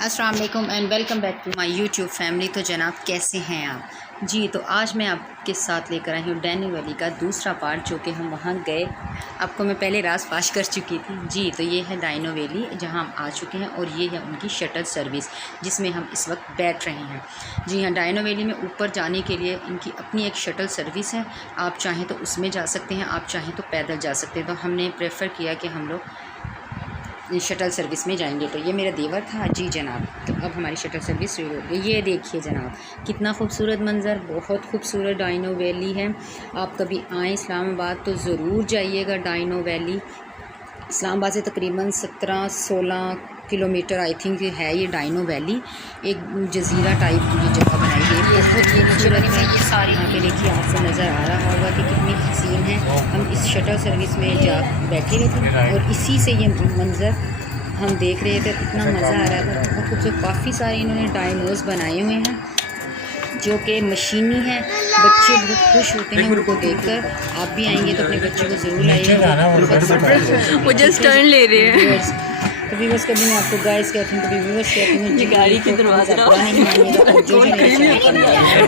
अस्सलाम वालेकुम and welcome back to my YouTube family. तो जनाब कैसे हैं आप जी। तो आज मैं आपके साथ लेकर आई हूँ डायनो वैली का दूसरा पार्ट, जो कि हम वहाँ गए। आपको मैं पहले राज पाश कर चुकी थी जी। तो ये है डायनो वैली जहाँ हम आ चुके हैं और ये है उनकी शटल सर्विस जिसमें हम इस वक्त बैठ रहे हैं। जी हाँ, डायनो वैली में ऊपर जाने के लिए इनकी अपनी एक शटल सर्विस है। आप चाहें तो उसमें जा सकते हैं, आप चाहें तो पैदल जा सकते हैं। तो हमने प्रेफर किया कि हम लोग शटल सर्विस में जाएंगे। तो ये मेरा देवर था जी जनाब। तो अब हमारी शटल सर्विस शुरू हो गई। ये देखिए जनाब, कितना खूबसूरत मंज़र, बहुत खूबसूरत डायनो वैली है। आप कभी आएँ इस्लामाबाद तो ज़रूर जाइएगा डायनो वैली। इस्लामाबाद से तकरीबन 17-16 किलोमीटर आई थिंक है ये डायनो वैली। एक जजीरा टाइप की जगह बनाई गई है, बहुत ही खूबसूरत है। ये सारी यहाँ पे देखिए, आपको नज़र आ रहा होगा कि कितनी हसीन है। हम इस शटल सर्विस में जा बैठे हुए थे और इसी से ये मंज़र हम देख रहे थे। इतना मज़ा आ रहा था, बहुत खूबसूरत। काफ़ी सारे इन्होंने डायनोज़ बनाए हुए हैं जो कि मशीनी है। बच्चे बहुत खुश होते हैं उनको देखकर। आप भी आएंगे तो अपने बच्चों को ज़रूर लाइएगा। वो जस्ट टर्न ले रहे हैं। तो व्यूअर्स कभी मैं आपको गाइस कहती हूँ, कभी व्यूअर्स कहती हूँ। ये गाड़ी की दरवाज़ा नहीं मानिएगा और जो भी मेरे चैनल पर नया है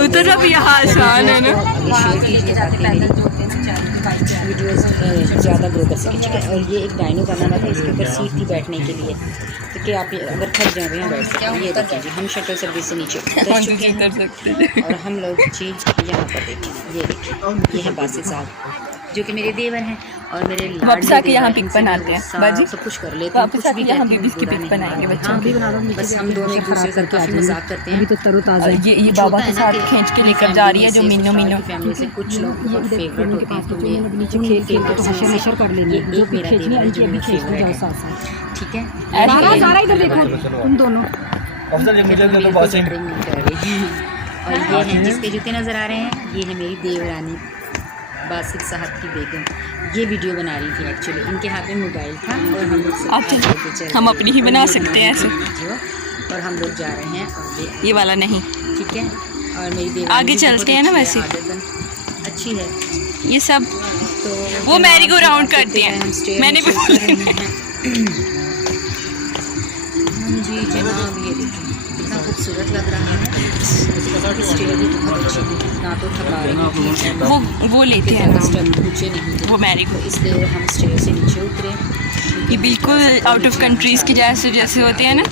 उधर अब यहाँ आसान है ना। शेयर कीजिए ताकि मेरी वीडियोस ज़्यादा ग्रो कर सकें, ठीक है। और ये एक डायनो बना हुआ था, इसके ऊपर सीट थी बैठने के लिए, तो कि आप अगर थक जाए यहाँ बैठ सकते हैं। ये देखिए जी, हम शटल सर्विस से नीचे उतर चुके हैं और हम लोग जी यहाँ पर देखें। ये देखिए, ये है बासित साहब जो कि मेरे देवर हैं और मेरे वापस आके यहाँ पिक बनाते हैं बाजी। सब कुछ कर लेते हैं, वापस आके यहाँ भी इसकी पिक बनाएंगे बच्चों की। बस हम दोनों एक दूसरे से काफ़ी मजाक करते हैं। तो तरोताज़ा ये बाबा के साथ खींच के लेकर जा रही है जो मीनू मीनू फैमिली से कुछ लोग बहुत फेवरेट होते हैं। तो मैं नीचे खेल खेल के तो नशर कर लेंगे। ये एक मेरा देवर है जो मेरा फेवरेट है, साथ साथ ठीक है। सारा इधर देखो तुम दोनों। और ये हैं जिसके जूते नज़र आ रहे हैं, ये है मेरी देवरानी बासित साहब की बेगम। ये वीडियो बना रही थी एक्चुअली, इनके हाथ में मोबाइल था और हम लोग हम अपनी ही बना सकते हैं ऐसे। और हम लोग जा रहे हैं आगे। ये वाला नहीं, ठीक है। और मेरी देवरानी आगे चलते हैं ना, वैसे अच्छी है। ये सब तो वो मैरी को राउंड करते हैं। मैंने भी जी जनाब, ये देखिए कितना खूबसूरत लग रहा है। स्टेयर भी बहुत अच्छी थी, ना तो थका रही थी। वो लेते हैं ऊँचे नहीं थे, वो मैरी को, इसलिए हम स्टेयर से नीचे उतरे। ये बिल्कुल आउट ऑफ कंट्रीज़ के जैसे होते हैं ना,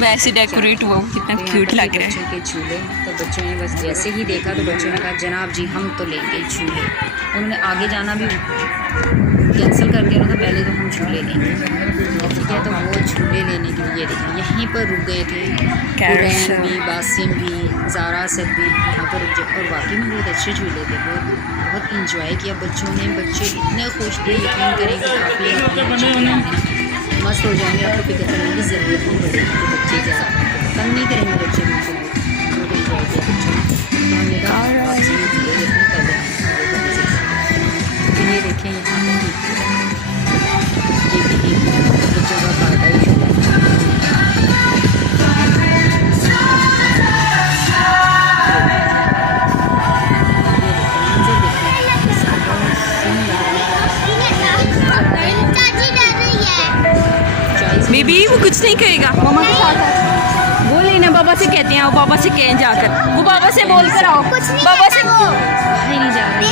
वैसे डेकोरेट हुआ। कितना क्यूट लग रहा है। बच्चों के झूले, तो बच्चों ने बस जैसे ही देखा तो बच्चों ने कहा जनाब जी हम तो लेंगे झूले। उन्होंने आगे जाना भी कैंसिल कर दिया, उन्होंने पहले तो हम झूले लेंगे, ठीक है। तो वो झूले लेने के लिए देखें यहीं पर रुक गए थे। कुरैन भी, बासिम भी, ज़ारा असद भी यहाँ पर रुक गए और वाकई में बहुत अच्छे झूले थे। बहुत इंजॉय किया बच्चों ने। बच्चे इतने खुश थे, यकीन करें कि काफ़ी मस्त हो जाएंगे। आपको फिक्र करने की ज़रूरत नहीं पड़ेगी कि बच्चे क्या तंग नहीं करेंगे। बच्चे बिल्कुल बहुत इंजॉय किया बच्चों ने। तो हमने कहा आपसे ये झूले देखने कर दें। ये देखें यहाँ पर ये भी एक बच्चों का पार्टाई झूला है। बेबी वो कुछ नहीं करेगा। मामा के साथ वो लेना, बाबा से कहते हैं, वो बाबा से कहें जाकर, वो बाबा से बोल कर आओ। बाबा से नहीं जा रही।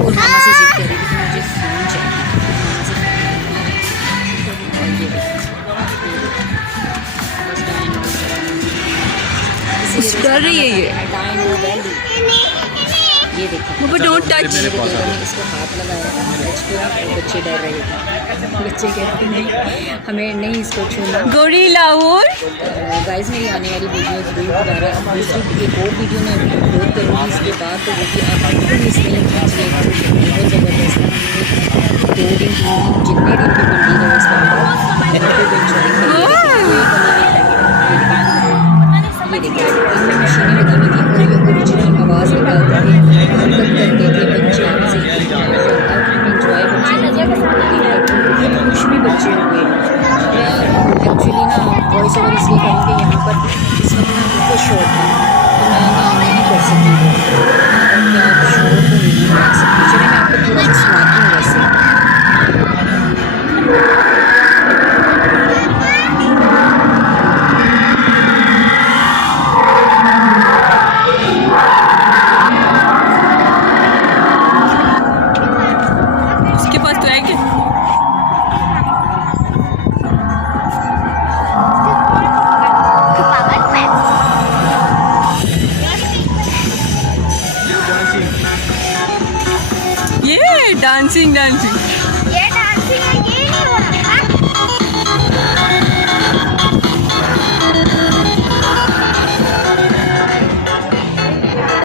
और मामा से जिद कर रही थी कि मुझे फ़ोन चाहिए। और ये बस डायनो कर रही है ये। Dino valley. ये देखो वो डोंट टच। इसको हाथ लगाया था टच किया और बच्चे डर रहे थे। बच्चे कहते नहीं हमें नहीं इसको छूना। गोरिल्ला और गाइस मेरी आने वाली वीडियो जरूर दोबारा दूसरी एक और वीडियो में अपलोड करूँगी इसके बाद। तो वो भी आप बिल्कुल मिस नहीं कीजिएगा। बहुत ज़बरदस्त है। हमने 2 दिन जितने दिन की मंडी है उसके बाद ये देखिए इनमें मशीनें लगी हुई थी और ये ओरिजिनल आवाज़ निकालते थे, हरकत करते थे बच्चे से। इंजॉय बच्चे खुश भी बच्चे हुए। मैं एक्चुअली ना वॉइस ओवर इसलिए करूँगी यहाँ पर इस वक्त ना बिल्कुल शॉर्ट है, तो मैं ना नहीं कर ये डांसिंग डांसिंग